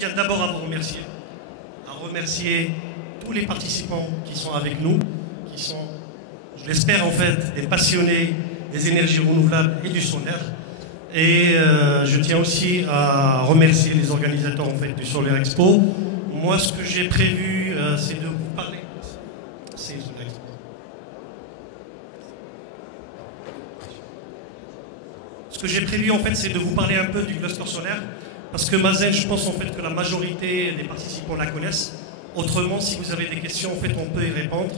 tiens d'abord à vous remercier, tous les participants qui sont avec nous, qui sont, je l'espère en fait, des passionnés des énergies renouvelables et du solaire. Et je tiens aussi à remercier les organisateurs en fait du Solar Expo. Moi, ce que j'ai prévu, c'est de vous parler. Ce que j'ai prévu en fait, c'est de vous parler un peu du cluster solaire, parce que Mazen, je pense en fait que la majorité des participants la connaissent. Autrement, si vous avez des questions, en fait, on peut y répondre.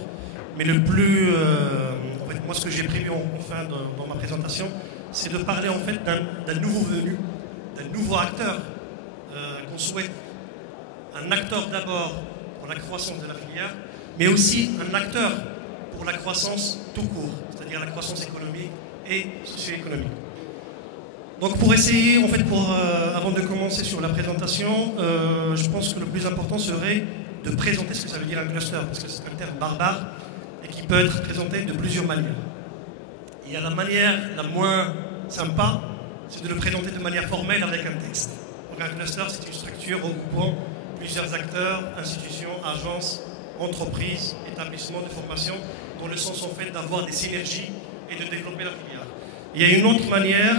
Mais le plus, en fait, moi, ce que j'ai prévu enfin dans ma présentation, c'est de parler en fait d'un nouveau venu, d'un nouveau acteur qu'on souhaite. Un acteur d'abord pour la croissance de la filière, mais aussi un acteur pour la croissance tout court, c'est-à-dire la croissance économique et socio-économique. Donc pour essayer, en fait, avant de commencer sur la présentation, je pense que le plus important serait de présenter ce que ça veut dire un cluster, parce que c'est un terme barbare et qui peut être présenté de plusieurs manières. Il y a la manière la moins sympa, c'est de le présenter de manière formelle avec un texte. Donc un cluster, c'est une structure regroupant plusieurs acteurs, institutions, agences, entreprises, établissements de formation, dans le sens en fait d'avoir des synergies et de développer la filière. Il y a une autre manière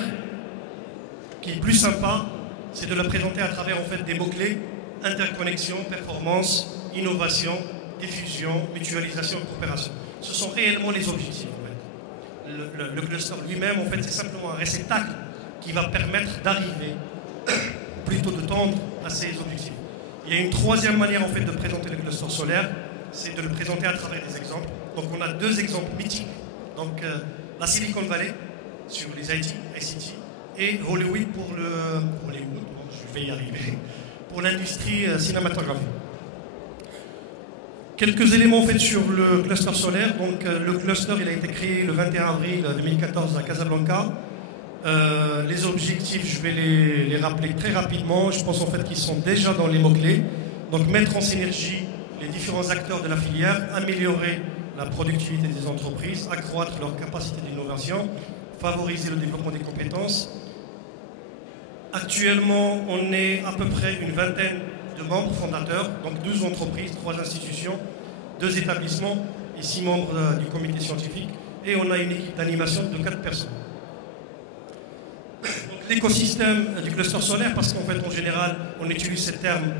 qui est plus sympa, c'est de la présenter à travers en fait des mots-clés: interconnexion, performance, innovation, diffusion, mutualisation et coopération. Ce sont réellement les objectifs. En fait. Le cluster lui-même, en fait, c'est simplement un réceptacle qui va permettre d'arriver, plutôt de tendre à ces objectifs. Il y a une troisième manière en fait de présenter le cluster solaire, c'est de le présenter à travers des exemples. Donc on a deux exemples mythiques. Donc la Silicon Valley sur les ICT et Hollywood pour je vais y arriver, pour l'industrie cinématographique. Quelques éléments en fait sur le cluster solaire. Donc le cluster, il a été créé le 21 avril 2014 à Casablanca. Les objectifs, je vais les rappeler très rapidement. Je pense en fait qu'ils sont déjà dans les mots-clés. Donc mettre en synergie les différents acteurs de la filière, améliorer la productivité des entreprises, accroître leur capacité d'innovation, favoriser le développement des compétences. Actuellement, on est à peu près une vingtaine de membres fondateurs, donc 12 entreprises, 3 institutions, 2 établissements et 6 membres du comité scientifique. Et on a une équipe d'animation de 4 personnes. L'écosystème du cluster solaire, parce qu'en fait, en général, on utilise ces termes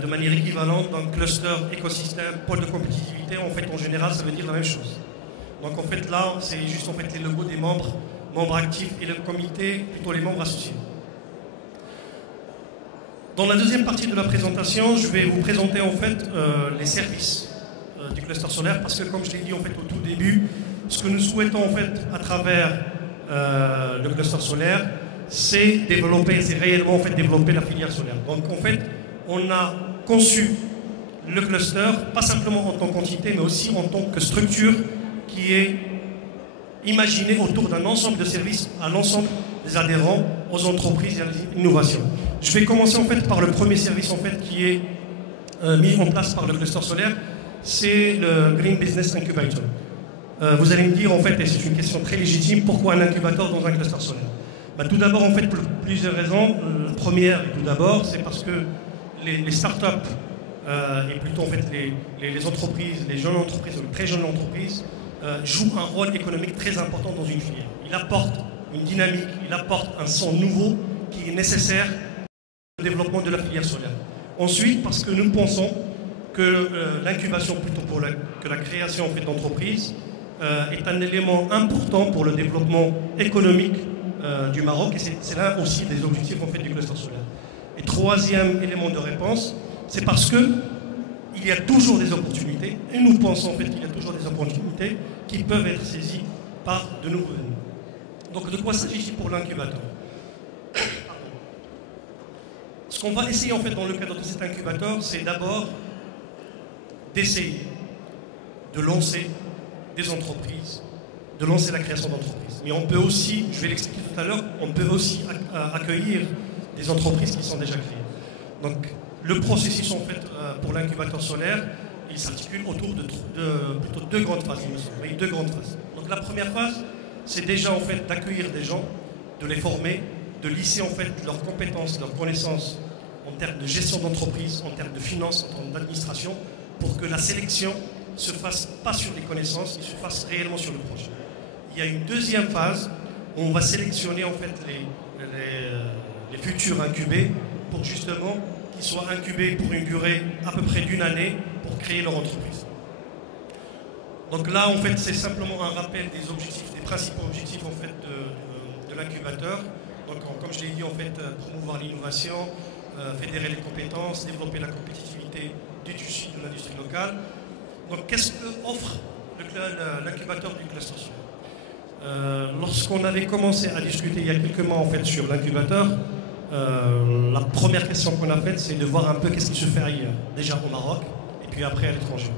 de manière équivalente. Donc, cluster, écosystème, pôle de compétitivité, en fait, en général, ça veut dire la même chose. Donc, en fait, là, c'est juste en fait les logos des membres actifs et le comité, plutôt les membres associés. Dans la deuxième partie de la présentation, je vais vous présenter en fait les services du cluster solaire, parce que comme je l'ai dit en fait au tout début, ce que nous souhaitons en fait à travers le cluster solaire, c'est réellement en fait développer la filière solaire. Donc en fait, on a conçu le cluster pas simplement en tant qu'entité, mais aussi en tant que structure qui est imaginée autour d'un ensemble de services à l'ensemble des adhérents, aux entreprises et à l'innovation. Je vais commencer en fait par le premier service en fait qui est mis en place par le cluster solaire, c'est le Green Business Incubator. Vous allez me dire en fait, et c'est une question très légitime, pourquoi un incubateur dans un cluster solaire? Tout d'abord en fait pour plusieurs raisons. La première, tout d'abord, c'est parce que les startups et plutôt en fait les entreprises, les jeunes entreprises ou les très jeunes entreprises jouent un rôle économique très important dans une filière. Il apporte une dynamique, il apporte un son nouveau qui est nécessaire au développement de la filière solaire. Ensuite, parce que nous pensons que l'incubation, plutôt que la création en fait, d'entreprises, est un élément important pour le développement économique du Maroc, et c'est là aussi des objectifs en fait, du cluster solaire. Et troisième élément de réponse, c'est parce que il y a toujours des opportunités, et nous pensons en fait qu'il y a toujours des opportunités qui peuvent être saisies par de nouveaux venus. Donc de quoi s'agit-il pour l'incubateur? Ce qu'on va essayer en fait dans le cadre de cet incubateur, c'est d'abord d'essayer de lancer des entreprises, de lancer la création d'entreprises. Mais on peut aussi, je vais l'expliquer tout à l'heure, on peut aussi accueillir des entreprises qui sont déjà créées. Donc le processus en fait pour l'incubateur solaire, il s'articule autour de plutôt deux grandes phases, il me semble. Oui, deux grandes phases. Donc la première phase, c'est déjà en fait d'accueillir des gens, de les former, de lisser en fait leurs compétences, leurs connaissances en termes de gestion d'entreprise, en termes de finances, en termes d'administration, pour que la sélection ne se fasse pas sur les connaissances, il se fasse réellement sur le projet. Il y a une deuxième phase où on va sélectionner en fait les futurs incubés pour justement qu'ils soient incubés pour une durée à peu près d'1 année pour créer leur entreprise. Donc là, en fait, c'est simplement un rappel des objectifs, des principaux objectifs en fait de l'incubateur. Donc, comme je l'ai dit, en fait, promouvoir l'innovation, fédérer les compétences, développer la compétitivité du tissu de l'industrie locale. Donc, qu'est-ce qu'offre l'incubateur du cluster solaire? Lorsqu'on avait commencé à discuter il y a quelques mois en fait sur l'incubateur, la première question qu'on a faite, c'est de voir un peu qu'est-ce qui se fait ailleurs, déjà au Maroc et puis après à l'étranger.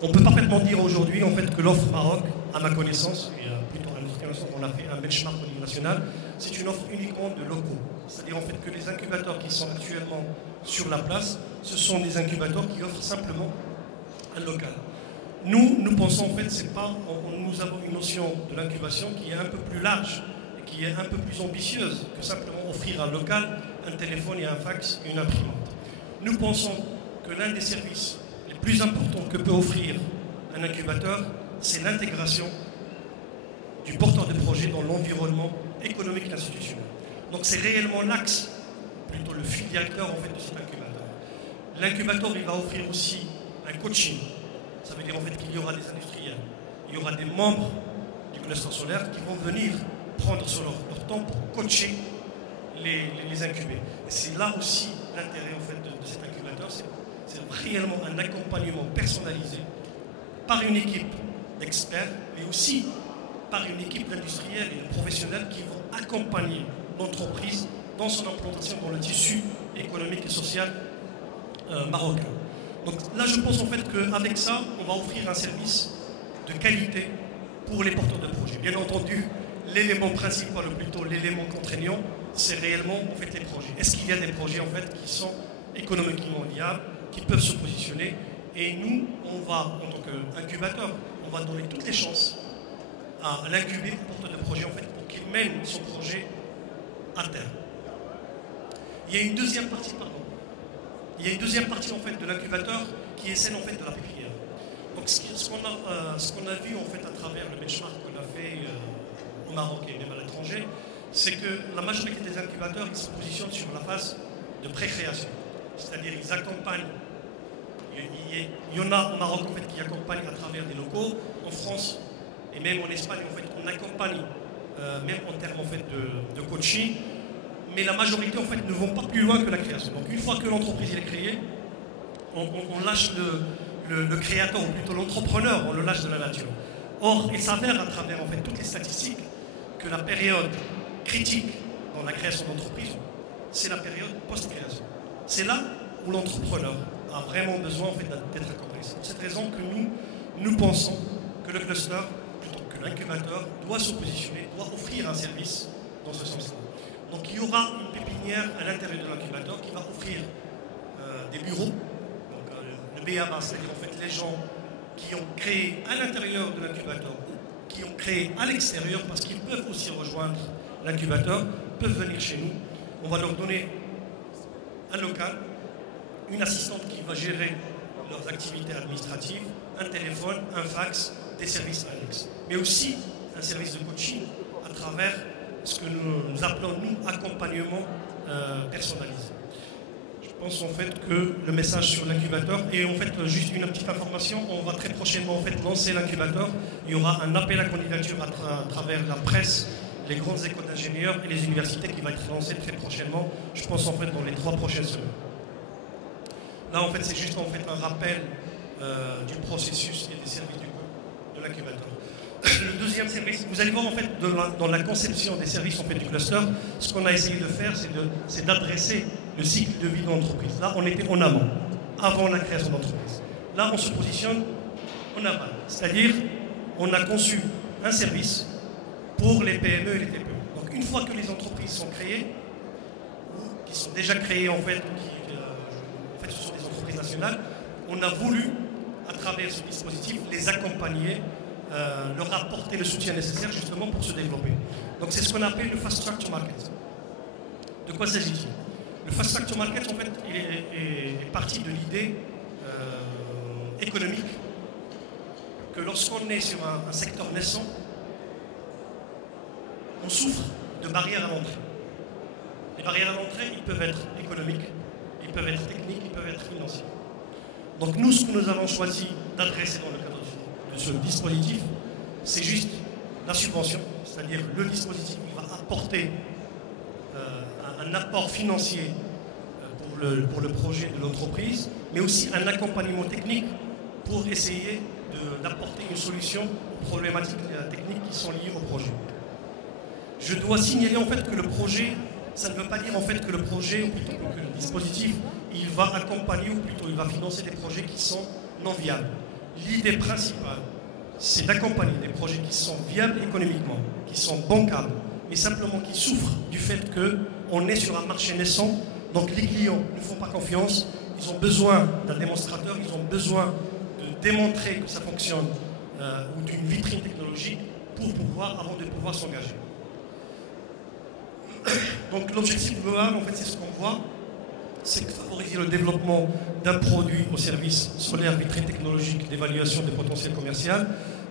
On peut parfaitement dire aujourd'hui en fait que l'offre Maroc, à ma connaissance, et plutôt à notre connaissance, on a fait un benchmark au niveau national, c'est une offre uniquement de locaux. C'est-à-dire en fait que les incubateurs qui sont actuellement sur la place, ce sont des incubateurs qui offrent simplement un local. Nous pensons en fait, c'est pas, nous avons une notion de l'incubation qui est un peu plus large et qui est un peu plus ambitieuse que simplement offrir un local, un téléphone et un fax et une imprimante. Nous pensons que l'un des services les plus importants que peut offrir un incubateur, c'est l'intégration du porteur de projet dans l'environnement économique et institutionnel. Donc c'est réellement l'axe, plutôt le fil directeur en fait de cet incubateur. L'incubateur, il va offrir aussi un coaching. Ça veut dire en fait qu'il y aura des industriels, il y aura des membres du cluster solaire qui vont venir prendre sur leur temps pour coacher les incubés. Et c'est là aussi l'intérêt en fait de cet incubateur, c'est réellement un accompagnement personnalisé par une équipe d'experts, mais aussi par une équipe d'industriels et de professionnels qui vont accompagner l'entreprise dans son implantation dans le tissu économique et social marocain. Donc là, je pense en fait qu'avec ça, on va offrir un service de qualité pour les porteurs de projets. Bien entendu, l'élément principal, ou plutôt l'élément contraignant, c'est réellement en fait les projets. Est-ce qu'il y a des projets en fait qui sont économiquement viables, qui peuvent se positionner? Et nous, on va, en tant qu'incubateur, on va donner toutes les chances à l'incuber, porteur de projet en fait, pour qu'il mène son projet à terme. Il y a une deuxième partie, Il y a une deuxième partie en fait de l'incubateur qui est celle en fait de la pépinière. Donc ce qu'on a vu en fait à travers le benchmark qu'on a fait au Maroc et même à l'étranger, c'est que la majorité des incubateurs ils se positionnent sur la phase de pré-création. C'est-à-dire ils accompagnent. Il y en a au Maroc en fait qui accompagnent à travers des locaux. En France et même en Espagne en fait on accompagne même en termes en fait de coaching. Mais la majorité en fait ne vont pas plus loin que la création. Donc une fois que l'entreprise est créée, on lâche le créateur, ou plutôt l'entrepreneur, on le lâche de la nature. Or, il s'avère à travers en fait toutes les statistiques que la période critique dans la création d'entreprise, c'est la période post-création. C'est là où l'entrepreneur a vraiment besoin en fait, d'être accompagné. C'est pour cette raison que nous pensons que le cluster, plutôt que l'incubateur, doit se positionner, doit offrir un service dans ce sens-là. Donc il y aura une pépinière à l'intérieur de l'incubateur qui va offrir des bureaux, donc le BABA, c'est-à-dire en fait les gens qui ont créé à l'intérieur de l'incubateur ou qui ont créé à l'extérieur, parce qu'ils peuvent aussi rejoindre l'incubateur, peuvent venir chez nous. On va leur donner un local, une assistante qui va gérer leurs activités administratives, un téléphone, un fax, des services annexes, mais aussi un service de coaching à travers ce que nous appelons, nous, accompagnement personnalisé. Je pense en fait que le message sur l'incubateur, et en fait, juste une petite information, on va très prochainement en fait lancer l'incubateur. Il y aura un appel à candidature à travers la presse, les grandes écoles d'ingénieurs et les universités qui va être lancé très prochainement, je pense en fait dans les 3 prochaines semaines. Là en fait, c'est juste en fait un rappel du processus et des services de l'incubateur. Le deuxième service, vous allez voir en fait dans la conception des services en fait, du cluster, ce qu'on a essayé de faire, c'est d'adresser le cycle de vie de l'entreprise. Là, on était en amont, avant la création d'entreprise. Là, on se positionne en aval, c'est-à-dire on a conçu un service pour les PME et les TPE. Donc, une fois que les entreprises sont créées, ou qui sont déjà créées en fait, en fait, ce sont des entreprises nationales, on a voulu, à travers ce dispositif, les accompagner. Leur apporter le soutien nécessaire justement pour se développer. Donc c'est ce qu'on appelle le fast track to market. De quoi s'agit-il? Le fast track to market, en fait, est parti de l'idée économique que lorsqu'on est sur un secteur naissant, on souffre de barrières à l'entrée. Les barrières à l'entrée, ils peuvent être économiques, ils peuvent être techniques, ils peuvent être financiers. Donc nous, ce que nous avons choisi d'adresser dans le cadre de ce dispositif, c'est juste la subvention, c'est-à-dire le dispositif qui va apporter un apport financier pour le projet de l'entreprise, mais aussi un accompagnement technique pour essayer d'apporter une solution aux problématiques techniques qui sont liées au projet. Je dois signaler en fait que le projet, ça ne veut pas dire en fait que le projet, ou plutôt que le dispositif, il va accompagner ou plutôt il va financer des projets qui sont non viables. L'idée principale, c'est d'accompagner des projets qui sont viables économiquement, qui sont bancables, mais simplement qui souffrent du fait qu'on est sur un marché naissant, donc les clients ne font pas confiance, ils ont besoin d'un démonstrateur, ils ont besoin de démontrer que ça fonctionne ou d'une vitrine technologique avant de pouvoir s'engager. Donc l'objectif global, en fait, c'est ce qu'on voit, c'est de favoriser le développement d'un produit au service solaire vitrine technologique d'évaluation des potentiels commerciaux,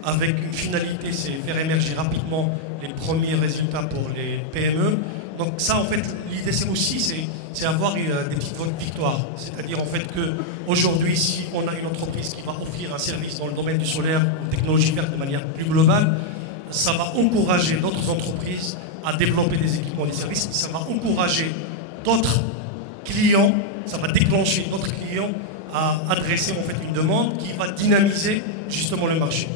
avec une finalité, c'est faire émerger rapidement les premiers résultats pour les PME. Donc ça, en fait, l'idée, c'est aussi c'est avoir des petites victoires. C'est-à-dire, en fait, qu'aujourd'hui, si on a une entreprise qui va offrir un service dans le domaine du solaire ou technologie verte de manière plus globale, ça va encourager d'autres entreprises à développer des équipements et des services, ça va encourager d'autres clients, ça va déclencher d'autres clients à adresser en fait une demande qui va dynamiser justement le marché.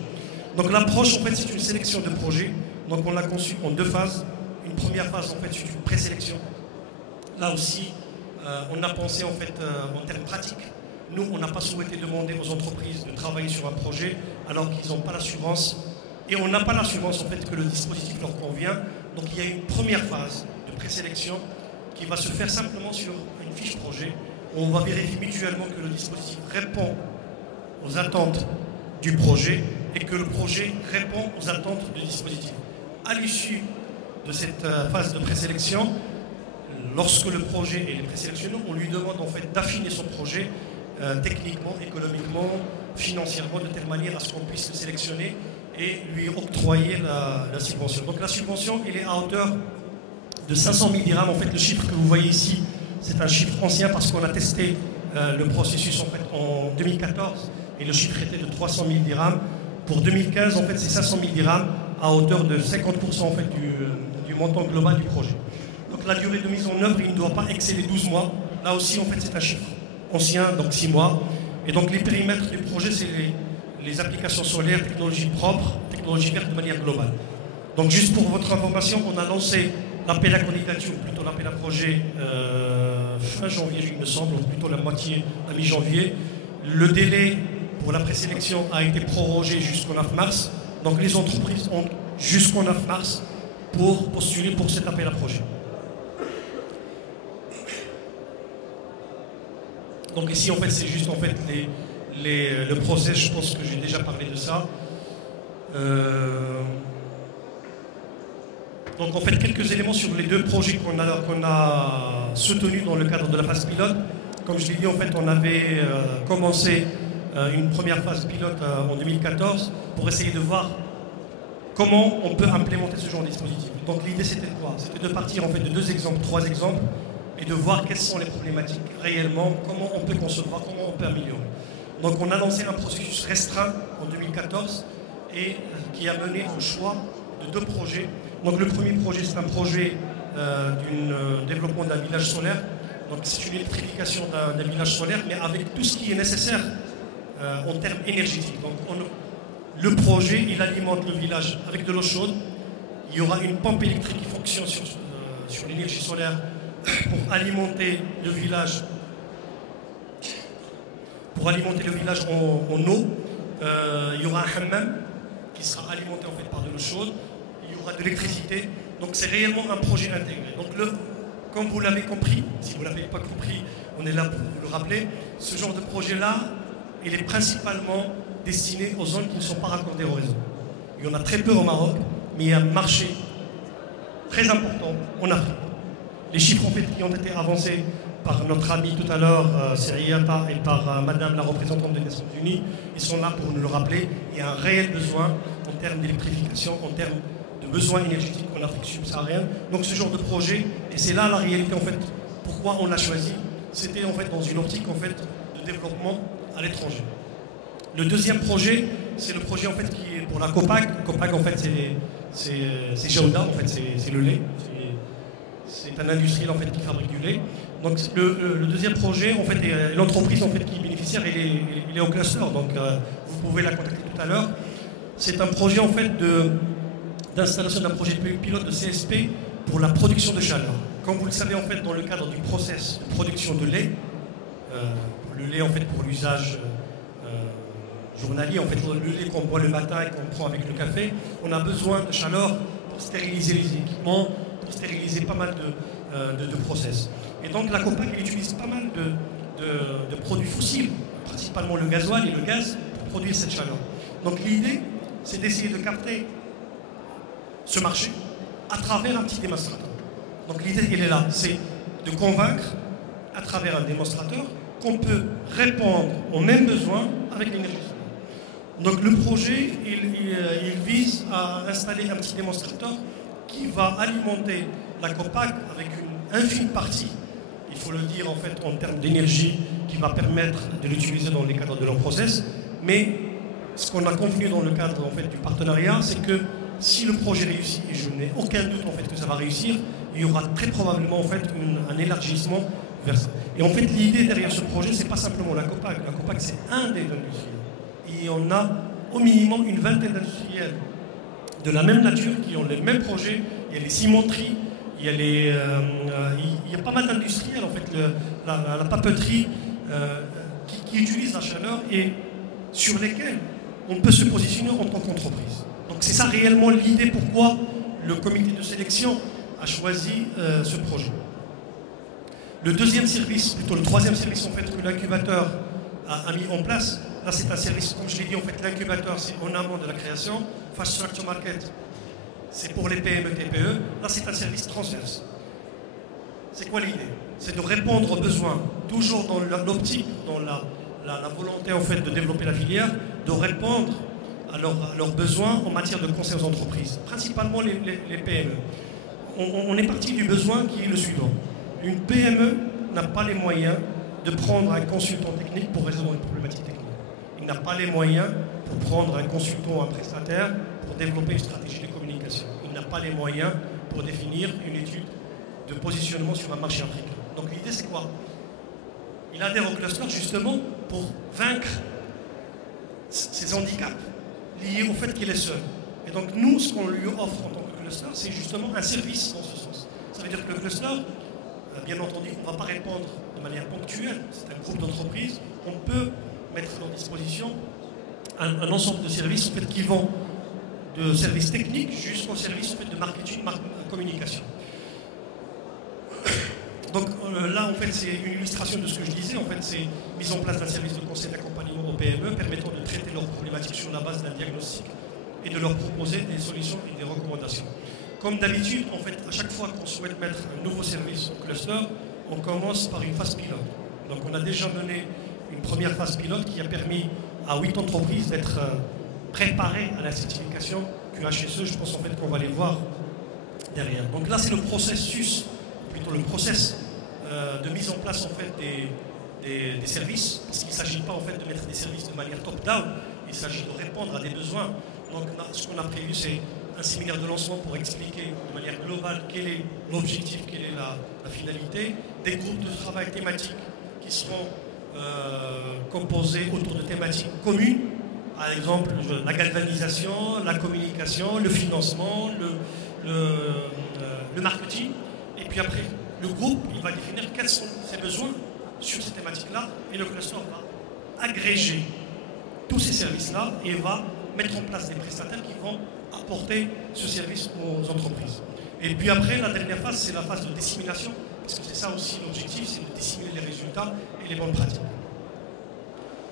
Donc l'approche en fait c'est une sélection de projets, donc on l'a conçu en deux phases. Une première phase en fait c'est une présélection. Là aussi on a pensé en fait en termes pratiques. Nous on n'a pas souhaité demander aux entreprises de travailler sur un projet alors qu'ils n'ont pas l'assurance. Et on n'a pas l'assurance en fait que le dispositif leur convient. Donc il y a une première phase de présélection qui va se faire simplement sur une fiche projet où on va vérifier mutuellement que le dispositif répond aux attentes du projet et que le projet répond aux attentes du dispositif. À l'issue de cette phase de présélection, lorsque le projet est présélectionné, on lui demande en fait d'affiner son projet techniquement, économiquement, financièrement, de telle manière à ce qu'on puisse le sélectionner et lui octroyer la subvention. Donc la subvention, elle est à hauteur de 500 000 dirhams. En fait, le chiffre que vous voyez ici, c'est un chiffre ancien parce qu'on a testé le processus en fait en 2014 et le chiffre était de 300 000 dirhams. Pour 2015, en fait, c'est 500 000 dirhams à hauteur de 50% en fait du montant global du projet. Donc la durée de mise en œuvre, il ne doit pas excéder 12 mois. Là aussi, en fait, c'est un chiffre ancien, donc 6 mois. Et donc les périmètres du projet, c'est les applications solaires, technologie propre, technologie verte de manière globale. Donc juste pour votre information, on a lancé l'appel à candidature, ou plutôt l'appel à projet fin janvier, il me semble, ou plutôt la moitié à mi-janvier. Le délai pour la présélection a été prorogé jusqu'au 9 mars. Donc les entreprises ont jusqu'au 9 mars pour postuler pour cet appel à projet. Donc ici, en fait, c'est juste en fait le process, je pense que j'ai déjà parlé de ça. Donc en fait, quelques éléments sur les deux projets qu'on a soutenus dans le cadre de la phase pilote. Comme je l'ai dit, en fait, on avait commencé une première phase pilote en 2014 pour essayer de voir comment on peut implémenter ce genre de dispositif. Donc l'idée, c'était quoi? C'était de partir en fait de 2 exemples, 3 exemples, et de voir quelles sont les problématiques réellement, comment on peut concevoir, comment on peut améliorer. Donc on a lancé un processus restreint en 2014 et qui a mené au choix de 2 projets. Donc le premier projet, c'est un projet d'un développement d'un village solaire. Donc c'est une électrification d'un village solaire, mais avec tout ce qui est nécessaire en termes énergétiques. Donc le projet, il alimente le village avec de l'eau chaude. Il y aura une pompe électrique qui fonctionne sur l'énergie solaire pour alimenter le village en eau. Il y aura un hammam qui sera alimenté en fait par de l'eau chaude. Il y aura de l'électricité. Donc c'est réellement un projet intégré. Donc comme vous l'avez compris, si vous ne l'avez pas compris, on est là pour vous le rappeler, ce genre de projet-là, il est principalement destiné aux zones qui ne sont pas raccordées au réseau. Il y en a très peu au Maroc, mais il y a un marché très important en Afrique. Les chiffres en fait, qui ont été avancés par notre ami tout à l'heure, Seriata, et par Madame la représentante des Nations Unies. Ils sont là pour nous le rappeler. Il y a un réel besoin en termes d'électrification, en termes de besoins énergétiques en Afrique subsaharienne. Donc ce genre de projet, et c'est là la réalité en fait, pourquoi on l'a choisi, c'était en fait dans une optique en fait de développement à l'étranger. Le deuxième projet, c'est le projet en fait qui est pour la COPAC. COPAC en fait c'est Jaouda, en fait c'est le lait. C'est un industriel en fait qui fabrique du lait. Donc le deuxième projet, en fait, l'entreprise en fait qui est bénéficiaire, il est au cluster. Donc vous pouvez la contacter tout à l'heure. C'est un projet en fait d'installation d'un projet pilote de CSP pour la production de chaleur. Comme vous le savez en fait, dans le cadre du process de production de lait, le lait en fait pour l'usage journalier, en fait le lait qu'on boit le matin et qu'on prend avec le café, on a besoin de chaleur pour stériliser les équipements, pour stériliser pas mal de process. Et donc la COPAC elle utilise pas mal de produits fossiles, principalement le gasoil et le gaz, pour produire cette chaleur. Donc l'idée, c'est d'essayer de capter ce marché à travers un petit démonstrateur. Donc l'idée, elle est là, c'est de convaincre à travers un démonstrateur qu'on peut répondre aux mêmes besoins avec l'énergie solaire. Donc le projet, il vise à installer un petit démonstrateur qui va alimenter la COPAC avec une infime partie, il faut le dire en fait en termes d'énergie, qui va permettre de l'utiliser dans les cadres de leur process. Mais ce qu'on a convenu dans le cadre en fait du partenariat, c'est que si le projet réussit, et je n'ai aucun doute en fait que ça va réussir, il y aura très probablement en fait un élargissement vers ça. Et en fait l'idée derrière ce projet, c'est pas simplement la COPAC. La COPAC c'est un des industriels. Et on a au minimum une vingtaine d'industriels de la même nature qui ont les mêmes projets. Il y a les cimenteries, il y a pas mal d'industriels en fait, la papeterie qui utilise la chaleur et sur lesquels on peut se positionner en tant qu'entreprise. Donc c'est ça réellement l'idée pourquoi le comité de sélection a choisi ce projet. Le deuxième service, plutôt le troisième service en fait que l'incubateur a mis en place, là c'est un service, comme je l'ai dit, en fait l'incubateur c'est en amont de la création, Fast Track to Market c'est pour les PME TPE, là c'est un service transverse. C'est quoi l'idée? C'est de répondre aux besoins, toujours dans l'optique, dans la volonté en fait de développer la filière, de répondre à leurs besoins en matière de conseil aux entreprises, principalement les PME. On est parti du besoin qui est le suivant. Une PME n'a pas les moyens de prendre un consultant technique pour résoudre une problématique technique. Il n'a pas les moyens pour prendre un consultant, un prestataire, pour développer une stratégie de communication. Il n'a pas les moyens pour définir une étude de positionnement sur un marché africain. Donc l'idée c'est quoi? Il adhère au cluster justement pour vaincre ces handicaps liés au fait qu'il est seul. Et donc nous, ce qu'on lui offre en tant que cluster, c'est justement un service dans ce sens. Ça veut dire que le cluster, bien entendu, on ne va pas répondre de manière ponctuelle. C'est un groupe d'entreprises. On peut mettre à leur disposition un ensemble de services en fait, qui vont de services techniques jusqu'au service en fait, de marketing, communication. Donc là, en fait, c'est une illustration de ce que je disais. En fait, c'est mise en place d'un service de conseil d'accompagnement aux PME permettant de traiter leurs problématiques sur la base d'un diagnostic et de leur proposer des solutions et des recommandations. Comme d'habitude, en fait, à chaque fois qu'on souhaite mettre un nouveau service au cluster, on commence par une phase pilote. Donc on a déjà mené une première phase pilote qui a permis à 8 entreprises d'être préparées à la certification QHSE. Je pense en fait qu'on va les voir derrière. Donc là, c'est le processus, plutôt le process de mise en place en fait des services, parce qu'il ne s'agit pas en fait de mettre des services de manière top-down, il s'agit de répondre à des besoins. Donc là, ce qu'on a prévu, c'est un séminaire de lancement pour expliquer de manière globale quel est l'objectif, quelle est la finalité, des groupes de travail thématiques qui seront composés autour de thématiques communes, par exemple la galvanisation, la communication, le financement, le marketing, et puis après le groupe il va définir quels sont ses besoins sur ces thématiques-là, et le cluster va agréger tous ces services-là et va mettre en place des prestataires qui vont apporter ce service aux entreprises. Et puis après, la dernière phase, c'est la phase de dissémination, parce que c'est ça aussi l'objectif, c'est de disséminer les résultats et les bonnes pratiques.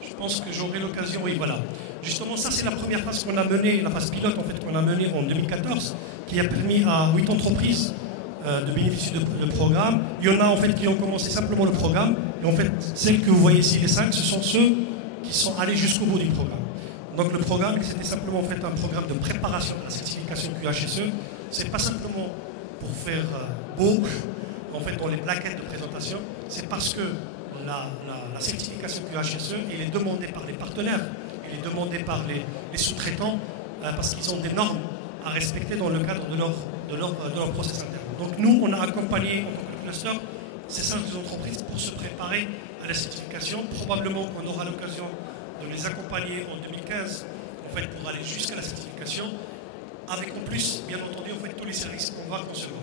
Je pense que j'aurai l'occasion, oui, voilà. Justement, ça c'est la première phase qu'on a menée, la phase pilote en fait qu'on a menée en 2014, qui a permis à 8 entreprises de bénéficier de programme. Il y en a en fait qui ont commencé simplement le programme. Et en fait, celles que vous voyez ici, les 5, ce sont ceux qui sont allés jusqu'au bout du programme. Donc le programme, c'était simplement en fait un programme de préparation à la certification QHSE. C'est pas simplement pour faire beau, en fait, dans les plaquettes de présentation. C'est parce que la certification QHSE, elle est demandée par les partenaires, elle est demandée par les sous-traitants, parce qu'ils ont des normes à respecter dans le cadre de leur process interne. Donc nous, on a accompagné en tant que cluster ces 5 entreprises pour se préparer à la certification. Probablement qu'on aura l'occasion de les accompagner en 2015 en fait, pour aller jusqu'à la certification, avec en plus, bien entendu, en fait, tous les services qu'on va concevoir.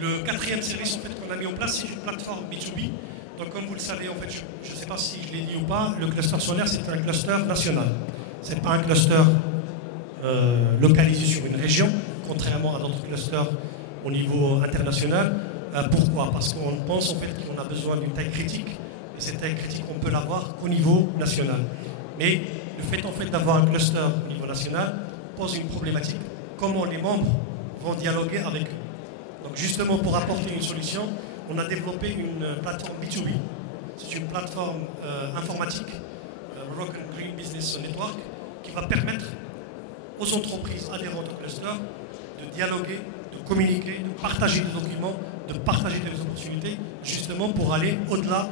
Le 4e service en fait, qu'on a mis en place, c'est une plateforme B2B. Donc comme vous le savez, en fait, je ne sais pas si je l'ai dit ou pas, le cluster solaire, c'est un cluster national. Ce n'est pas un cluster localisé sur une région, contrairement à d'autres clusters au niveau international. Pourquoi? Parce qu'on pense en fait qu'on a besoin d'une taille critique, et cette taille critique, on peut l'avoir qu'au niveau national. Mais le fait en fait d'avoir un cluster au niveau national pose une problématique. Comment les membres vont dialoguer avec eux? Donc justement, pour apporter une solution, on a développé une plateforme B2B. C'est une plateforme informatique, Rock and Green Business Network, qui va permettre aux entreprises adhérentes au cluster de dialoguer, de communiquer, de partager des documents, de partager des opportunités, justement pour aller au-delà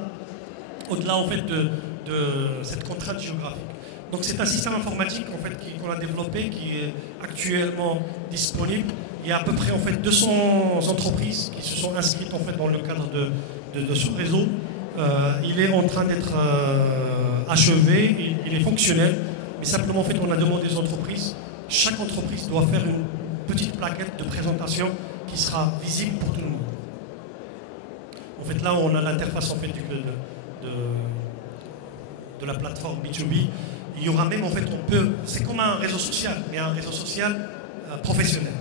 en fait, de cette contrainte géographique. Donc c'est un système informatique en fait, qu'on a développé, qui est actuellement disponible. Il y a à peu près en fait, 200 entreprises qui se sont inscrites en fait, dans le cadre de ce réseau. Il est en train d'être achevé, il est fonctionnel, mais simplement en fait, on a demandé aux entreprises, chaque entreprise doit faire une petite plaquette de présentation qui sera visible pour tout le monde. En fait là on a l'interface en fait, de la plateforme B2B. Il y aura même en fait, c'est comme un réseau social, mais un réseau social professionnel.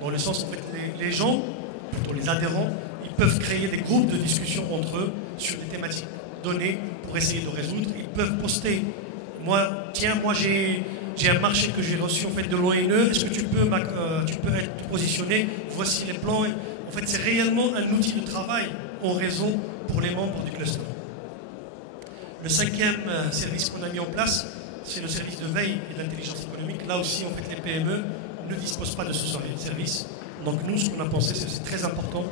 Dans le sens, en fait, les gens, plutôt les adhérents, ils peuvent créer des groupes de discussion entre eux sur des thématiques données pour essayer de résoudre. Ils peuvent poster, moi j'ai un marché que j'ai reçu en fait, de l'ONE, est-ce que tu peux être positionné? Voici les plans. En fait, c'est réellement un outil de travail en réseau pour les membres du cluster. Le 5e service qu'on a mis en place, c'est le service de veille et d'intelligence économique. Là aussi, en fait, les PME ne disposent pas de ce service. Donc nous, ce qu'on a pensé, c'est très important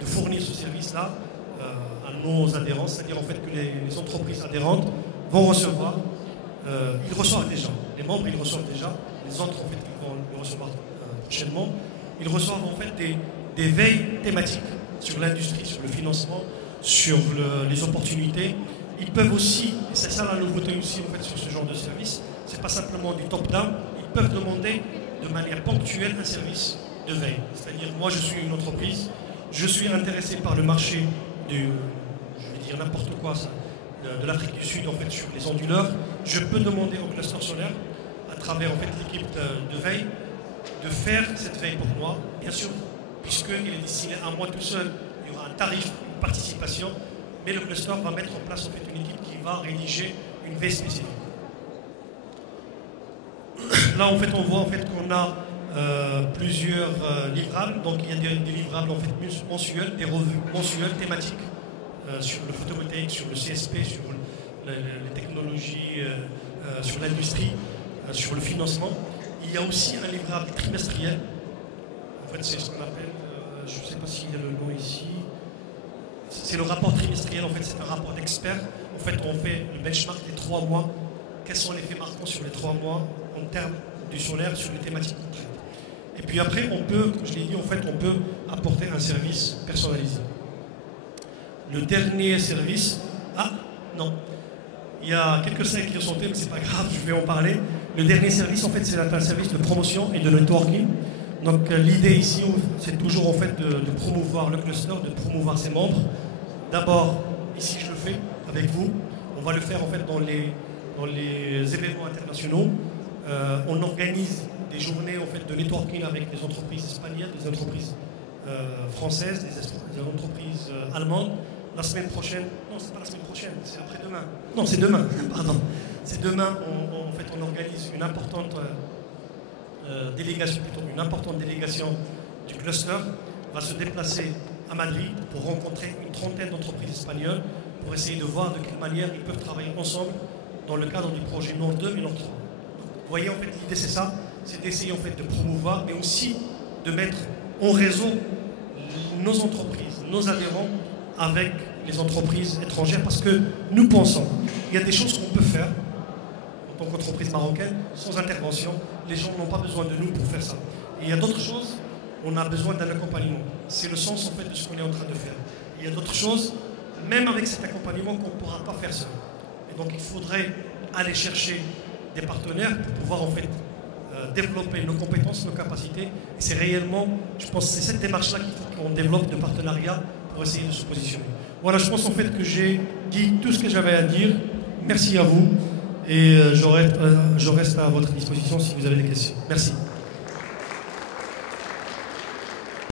de fournir ce service-là à nos adhérents, c'est-à-dire en fait que les entreprises adhérentes vont recevoir, ils reçoivent déjà, les membres ils reçoivent déjà, les autres en fait ils vont le recevoir prochainement, ils reçoivent en fait des veilles thématiques sur l'industrie, sur le financement, sur les opportunités. Ils peuvent aussi, et c'est ça la nouveauté aussi en fait, sur ce genre de service, c'est pas simplement du top-down, ils peuvent demander de manière ponctuelle un service de veille. C'est-à-dire, moi je suis une entreprise, je suis intéressé par le marché je vais dire n'importe quoi, ça, de l'Afrique du Sud en fait, sur les onduleurs. Je peux demander au cluster solaire, à travers en fait, l'équipe de veille, de faire cette veille pour moi. Bien sûr, puisqu'il est destiné à moi tout seul, il y aura un tarif, une participation, mais le cluster va mettre en place en fait, une équipe qui va rédiger une veille spécifique. Là, en fait, on voit en fait, qu'on a plusieurs livrables. Donc, il y a des livrables en fait, mensuels, des revues mensuelles thématiques sur le photovoltaïque, sur le CSP, sur les technologies, sur l'industrie, sur le financement. Il y a aussi un livrable trimestriel. En fait, c'est ce qu'on appelle, je ne sais pas s'il y a le nom ici. C'est le rapport trimestriel, en fait, c'est un rapport d'experts. En fait, on fait le benchmark des 3 mois. Quels sont les faits marquants sur les 3 mois en termes du solaire sur les thématiques concrètes. Et puis après, on peut, comme je l'ai dit, en fait, on peut apporter un service personnalisé. Le dernier service, non, il y a quelques cinq qui ont sauté, mais c'est pas grave, je vais en parler. Le dernier service, en fait, c'est un service de promotion et de networking. Donc l'idée ici, c'est toujours en fait de promouvoir le cluster, de promouvoir ses membres. D'abord, ici je le fais avec vous. On va le faire en fait dans les événements internationaux. On organise des journées en fait, de networking avec des entreprises espagnoles, des entreprises françaises, des entreprises allemandes. La semaine prochaine, non, c'est pas la semaine prochaine, c'est après-demain. Non, c'est demain, pardon. C'est demain, en fait, on organise une importante délégation du cluster va se déplacer à Madrid pour rencontrer une trentaine d'entreprises espagnoles pour essayer de voir de quelle manière ils peuvent travailler ensemble dans le cadre du projet Nord 2 et Nord 3. Vous voyez, en fait, l'idée c'est ça, c'est d'essayer en fait de promouvoir, mais aussi de mettre en réseau nos entreprises, nos adhérents avec les entreprises étrangères, parce que nous pensons qu'il y a des choses qu'on peut faire en tant qu'entreprise marocaine sans intervention. Les gens n'ont pas besoin de nous pour faire ça. Et il y a d'autres choses, on a besoin d'un accompagnement. C'est le sens en fait de ce qu'on est en train de faire. Et il y a d'autres choses, même avec cet accompagnement, qu'on ne pourra pas faire seul. Et donc il faudrait aller chercher des partenaires pour pouvoir en fait développer nos compétences, nos capacités. Et c'est réellement, je pense, c'est cette démarche-là qu'il faut qu'on développe de partenariat pour essayer de se positionner. Voilà, je pense en fait que j'ai dit tout ce que j'avais à dire. Merci à vous et je reste à votre disposition si vous avez des questions. Merci.